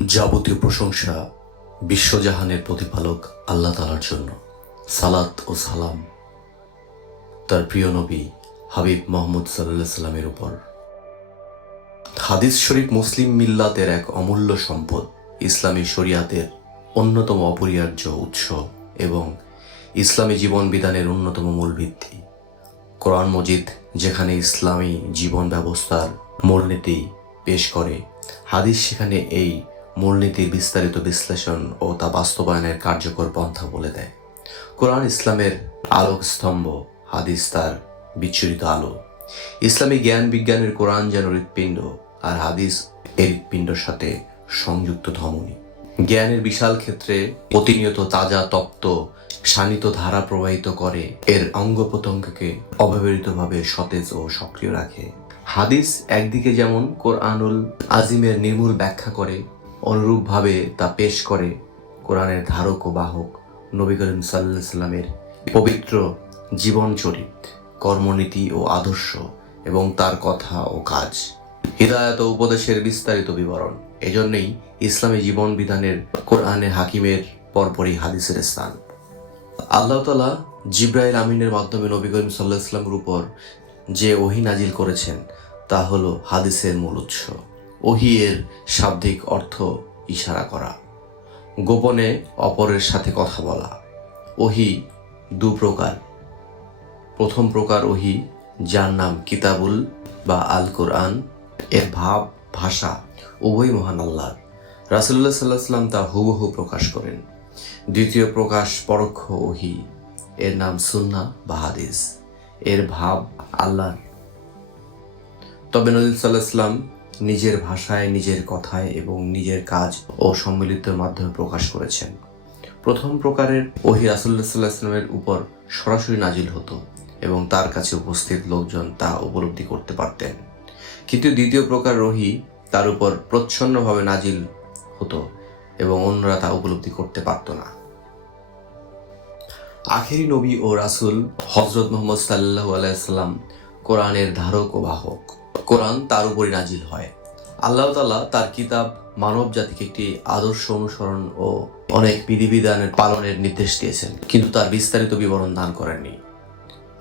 যাবতীয় প্রশংসা বিশ্বজাহানের প্রতিপালক আল্লাহ তাআলার জন্য। সালাত ও সালাম তার প্রিয় নবী হাবিব মুহাম্মদ সাল্লাল্লাহু আলাইহি সাল্লামের উপর। হাদিস শরীফ মুসলিম মিল্লাতের এক অমূল্য সম্পদ, ইসলামী শরিয়াতের অন্যতম অপরিহার্য উৎস এবং ইসলামী জীবন বিধানের অন্যতম মূল ভিত্তি। কোরআন মজিদ যেখানে ইসলামী জীবন ব্যবস্থার মূলনীতি পেশ করে, হাদিস সেখানে এই মূলনীতির বিস্তারিত বিশ্লেষণ ও তা বাস্তবায়নের কার্যকর পন্থা বলে দেয়। কোরআন ইসলামের আলোক স্তম্ভ, হাদিস তার বিচ্ছুরিত আলো। ইসলামী জ্ঞান বিজ্ঞানের কোরআন যেন হৃৎপিণ্ড, আর হাদিস এর হৃৎপিণ্ডের সাথে সংযুক্ত ধমনী। জ্ঞানের বিশাল ক্ষেত্রে প্রতিনিয়ত তাজা তপ্ত শানিত ধারা প্রবাহিত করে, এর অঙ্গ প্রত্যঙ্গকে অব্যবহৃতভাবে সতেজ ও সক্রিয় রাখে। হাদিস একদিকে যেমন কোরআনুল আজিমের নির্মূল ব্যাখ্যা করে, অনুরূপভাবে তা পেশ করে কোরআনের ধারক ও বাহক নবী করিম সাল্লাল্লাহু আলাইহি সাল্লামের পবিত্র জীবনচরিত, কর্মনীতি ও আদর্শ এবং তার কথা ও কাজ, হিদায়াত ও উপদেশের বিস্তারিত বিবরণ। এজন্যই ইসলামী জীবন বিধানের কোরআনে হাকিমের পরপরই হাদিসের স্থান। আল্লাহ তাআলা জিবরাইল আমিনের মাধ্যমে নবী করিম সাল্লাল্লাহু আলাইহি সাল্লামের উপর যে ওহী নাজিল করেছেন তা হলো হাদিসের মূল উৎস। ওহী এর শাব্দিক অর্থ ইশারা করা, গোপনে অপরের সাথে কথা বলা। ওহী দু প্রকার। প্রথম প্রকার ওহী, যার নাম কিতাবুল বা আল কোরআন, এর ভাব ভাষা উভয় মহান আল্লাহর। রাসূলুল্লাহ সাল্লাল্লাহু আলাইহি ওয়াসাল্লাম তা হুবহু প্রকাশ করেন। দ্বিতীয় প্রকাশ পরোক্ষ ওহী, এর নাম সুন্নাহ বা হাদিস, এর ভাব আল্লাহর। তবে নবী সাল্লাল্লাহু আলাইহি ওয়াসাল্লাম নিজের ভাষায়, নিজের কথায় এবং নিজের কাজ ও সম্মিলিতের মাধ্যমে প্রকাশ করেছেন। প্রথম প্রকারের ওহী রাসূলুল্লাহ সাল্লাল্লাহু আলাইহি ওয়াসাল্লামের উপর সরাসরি নাজিল হতো এবং তার কাছে উপস্থিত লোকজন তা উপলব্ধি করতে পারতেন। কিন্তু দ্বিতীয় প্রকার ওহী তার উপর প্রচ্ছন্নভাবে নাজিল হতো এবং অন্যরা তা উপলব্ধি করতে পারত না। আখেরি নবী ও রাসূল হযরত মুহাম্মদ সাল্লাল্লাহু আলাইহি ওয়াসাল্লাম কোরআনের ধারক ও বাহক। কোরআন তার উপরই নাজিল হয়। আল্লাহ তাআলা তার কিতাব মানব জাতিকে একটি আদর্শ অনুসরণ ও অনেক বিধিবিধানের পালনের নির্দেশ দিয়েছেন, কিন্তু তার বিস্তারিত বিবরণ দান করেননি।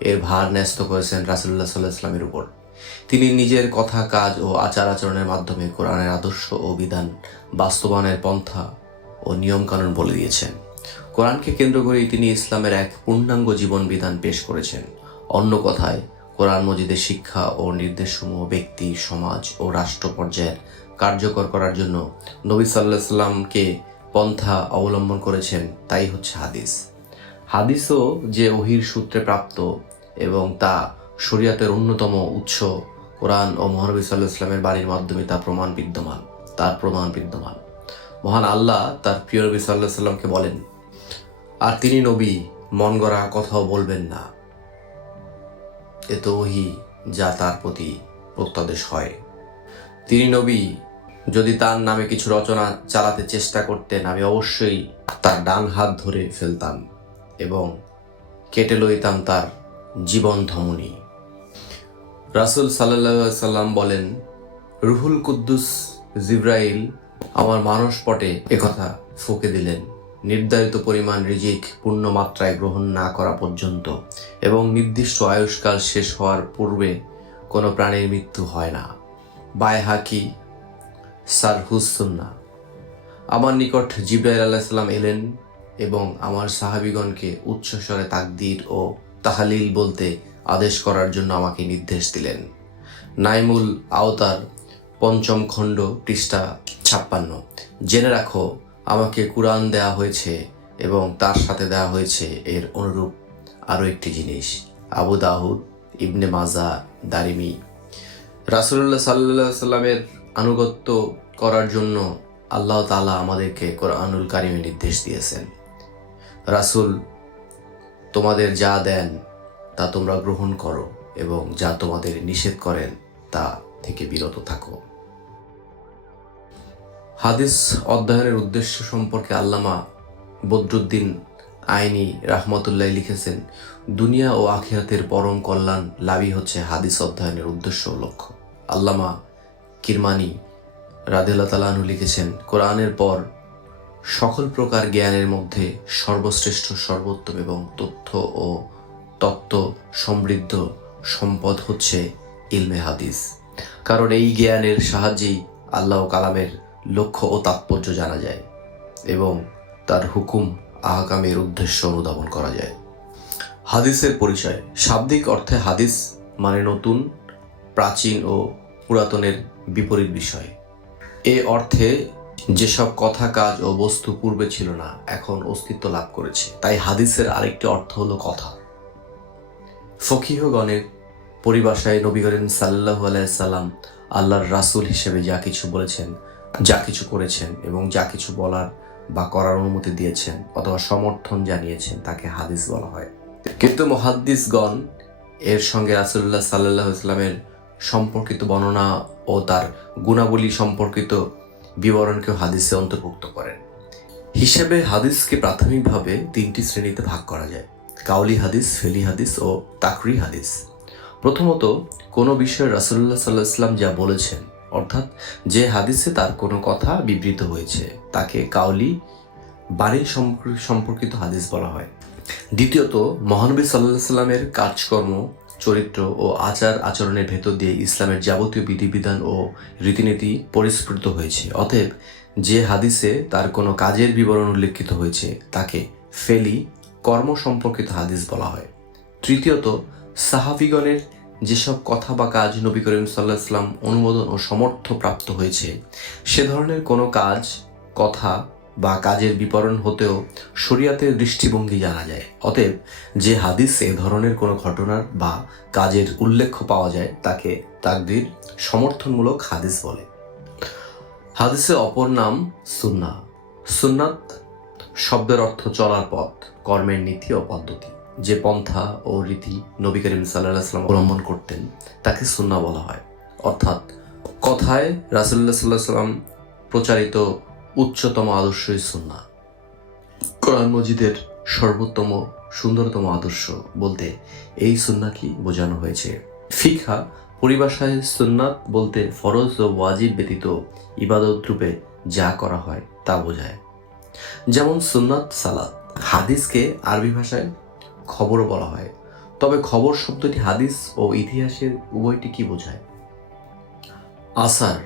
এর ভার ন্যস্ত করেছেন রাসূলুল্লাহ সাল্লাল্লাহু আলাইহি ওয়াসাল্লামের উপর। তিনি নিজের কথা, কাজ ও আচার আচরণের মাধ্যমে কোরআনের আদর্শ ও বিধান বাস্তবায়নের পন্থা ও নিয়মকানুন বলে দিয়েছেন। কোরআনকে কেন্দ্র করেই তিনি ইসলামের এক পূর্ণাঙ্গ জীবন বিধান পেশ করেছেন। অন্য কথায়, কোরআন মজিদের শিক্ষা ও নির্দেশসমূহ ব্যক্তি, সমাজ ও রাষ্ট্র পর্যায়ের কার্যকর করার জন্য নবী সাল্লাল্লাহু আলাইহি ওয়াসাল্লামকে পন্থা অবলম্বন করেছেন, তাই হচ্ছে হাদিস। হাদিসও যে ওহীর সূত্রে প্রাপ্ত এবং তা শরিয়াতের অন্যতম উৎস, কোরআন ও মহানবী সাল্লাল্লাহু আলাইহি ওয়াসাল্লামের বাণীর মাধ্যমে তার প্রমাণ বিদ্যমান। মহান আল্লাহ তার প্রিয় নবী সাল্লাল্লাহু আলাইহি ওয়াসাল্লামকে বলেন, আর তিনি নবী মন গড়া কথাও বলবেন না, এ তো ওহী যা তার প্রতি প্রত্যাদেশ হয়। তিনি নবী যদি তার নামে কিছু রচনা চালাতে চেষ্টা করতেন, আমি অবশ্যই তার ডান হাত ধরে ফেলতাম এবং কেটে লইতাম তার জীবন ধমনী। রাসূল সাল্লাল্লাহু আলাইহি সাল্লাম বলেন, রুহুল কুদ্দুস জিবরাইল আমার মানসপটে একথা ফুঁকে দিলেন, নির্ধারিত পরিমাণ রিজিক পূর্ণ মাত্রায় গ্রহণ না করা পর্যন্ত এবং নির্দিষ্ট আয়ুষ্কাল শেষ হওয়ার পূর্বে কোনো প্রাণীর মৃত্যু হয় না। বাইহাকি সারহুস সুন্নাহ। আমার নিকট জিবরাইল আলাইহিস সালাম এলেন এবং আমার সাহাবীগণকে উচ্চস্বরে তাকবীর ও তাহলিল বলতে আদেশ করার জন্য আমাকে নির্দেশ দিলেন। নাইমুল আওতার ৫ম খণ্ড, পৃষ্ঠা ৫৬। জেনে রাখো, আমাকে কুরআন দেয়া হয়েছে এবং তার সাথে দেওয়া হয়েছে এর অনুরূপ আরও একটি জিনিস। আবু দাউদ, ইবনে মাজাহ, দারিমি। রাসূলুল্লাহ সাল্লাল্লাহু আলাইহি সাল্লামের আনুগত্য করার জন্য আল্লাহ তাআলা আমাদেরকে কোরআনুল কারীমে নির্দেশ দিয়েছেন। রাসূল তোমাদের যা দেন তা তোমরা গ্রহণ করো এবং যা তোমাদের নিষেধ করেন তা থেকে বিরত থাকো। হাদিস অধ্যয়নের উদ্দেশ্য সম্পর্কে আল্লামা বদরুদ্দীন আইনি রাহমাতুল্লাহ লিখেছেন, দুনিয়া ও আখিরাতের পরম কল্যাণ লাভই হচ্ছে হাদিস অধ্যয়নের উদ্দেশ্য ও লক্ষ্য। আল্লামা কিরমানি রাদিয়াল্লাহু তাআলা আনহু লিখেছেন, কোরআনের পর সকল প্রকার জ্ঞানের মধ্যে সর্বশ্রেষ্ঠ, সর্বোত্তম এবং তথ্য ও তত্ত্ব সমৃদ্ধ সম্পদ হচ্ছে ইলমে হাদিস। কারণ এই জ্ঞানের সাহায্যেই আল্লাহ কালামের লক্ষ্য ও তাৎপর্য জানা যায় এবং তার হুকুম আহকামের উদ্দেশ্য অনুধাবন করা যায়। হাদিসের পরিচয়। শাব্দিক অর্থে হাদিস মানে নতুন, প্রাচীন ও পুরাতনের বিপরীত বিষয়। এ অর্থে যেসব কথা, কাজ ও বস্তু পূর্বে ছিল না, এখন অস্তিত্ব লাভ করেছে। তাই হাদিসের আরেকটি অর্থ হলো কথা। ফকিহগণের পরিভাষায় নবী করিম সাল্লাল্লাহু আলাইহি সাল্লাম আল্লাহর রাসূল হিসেবে যা কিছু বলেছেন, যা কিছু করেছেন এবং যা কিছু বলার বা করার অনুমতি দিয়েছেন অথবা সমর্থন জানিয়েছেন তাকে হাদিস বলা হয়। কিন্তু মুহাদ্দিসগণ এর সঙ্গে রাসূলুল্লাহ সাল্লাল্লাহু আলাইহি সাল্লামের সম্পর্কিত বর্ণনা ও তার গুণাবলী সম্পর্কিত বিবরণকেও হাদিসে অন্তর্ভুক্ত করেন। হিসেবে হাদিসকে প্রাথমিকভাবে 3টি শ্রেণীতে ভাগ করা যায়: কাউলি হাদিস, ফেলি হাদিস ও তাকরি হাদিস। প্রথমত, কোনো বিষয়ে রাসূলুল্লাহ সাল্লাল্লাহু আলাইহি সাল্লাম যা বলেছেন, অর্থাৎ যে হাদিসে তার কোনো কথা বিবৃত হয়েছে, তাকে কাউলি বাণী সম্পর্কিত হাদিস বলা হয়। দ্বিতীয়ত, মহানবী সাল্লাল্লাহু আলাইহি সাল্লামের কাজকর্ম, চরিত্র ও আচার আচরণের ভেতর দিয়ে ইসলামের যাবতীয় বিধিবিধান ও রীতিনীতি পরিস্ফুট হয়েছে। অতএব যে হাদিসে তার কোনো কাজের বিবরণ উল্লেখিত হয়েছে তাকে ফেলি, কর্ম সম্পর্কিত হাদিস বলা হয়। তৃতীয়ত, সাহাবীগণের যেসব কথা বা কাজ নবী করিম সাল্লাল্লাহু আলাইহি সাল্লাম অনুমোদন ও সমর্থ প্রাপ্ত হয়েছে, সে ধরনের কোনো কাজ, কথা বা কাজের বিবরণ হতেও শরীয়তের দৃষ্টিভঙ্গি জানা যায়। অতএব যে হাদিসে এ ধরনের কোনো ঘটনার বা কাজের উল্লেখ পাওয়া যায় তাকে তাকদির সমর্থনমূলক হাদিস বলে। হাদিসের অপর নাম সুন্নাহ। সুন্নাত শব্দের অর্থ চলার পথ, কর্মের নীতি ও পদ্ধতি। যে পন্থা ও রীতি নবী করিম সাল্লাল্লাহু আলাইহি সাল্লাম অবলম্বন করতেন তাকে সুন্নাহ বলা হয়। অর্থাৎ কথায় রাসূলুল্লাহ সাল্লাল্লাহু আলাইহি সাল্লাম প্রচারিত উচ্চতম আদর্শই সুন্নাহ। কোরআন মজিদের সর্বোত্তম, সুন্দরতম আদর্শ বলতে এই সুন্নাহকে বোঝানো হয়েছে। ফিকহা পরিভাষায় সুন্নাত বলতে ফরজ ও ওয়াজিব ব্যতীত ইবাদত রূপে যা করা হয় তা বোঝায়, যেমন সুন্নাত সালাত। হাদিসকে আরবি ভাষায় খবরও বলা হয়। তবে খবর শব্দটি হাদিস ও ইতিহাসের উভয়টি কি বোঝায়? আসার।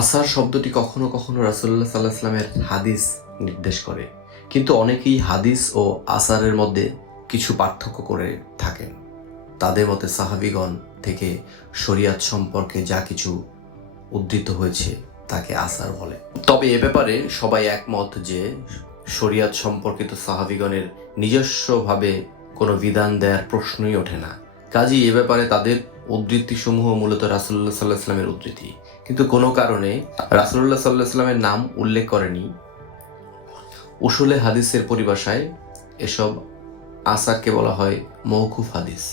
আসার শব্দটি কখনো কখনো রাসূলুল্লাহ সাল্লাল্লাহু আলাইহি সাল্লামের হাদিস নির্দেশ করে, কিন্তু অনেকেই হাদিস ও আসারের মধ্যে কিছু পার্থক্য করে থাকেন। তাদের মতে সাহাবীগণ থেকে শরিয়াত সম্পর্কে যা কিছু উদ্ধৃত হয়েছে তাকে আসার বলে। তবে এ ব্যাপারে সবাই একমত যে শরিয়াত সম্পর্কিত সাহাবীগণের নিজস্বভাবে কোনো বিধান দেওয়ার প্রশ্নই ওঠে না। কাজেই এ ব্যাপারে তাদের উদ্ধৃতিসমূহ মূলত রাসূলুল্লাহ সাল্লাল্লাহু আলাইহি সাল্লামের উদ্ধৃতি, কিন্তু কোনো কারণে রাসূলুল্লাহ সাল্লাল্লাহু আলাইহি সাল্লামের নাম উল্লেখ করেনি। উসুলে হাদিসের পরিভাষায় এসব আসারকে বলা হয় মওকুফ হাদিস।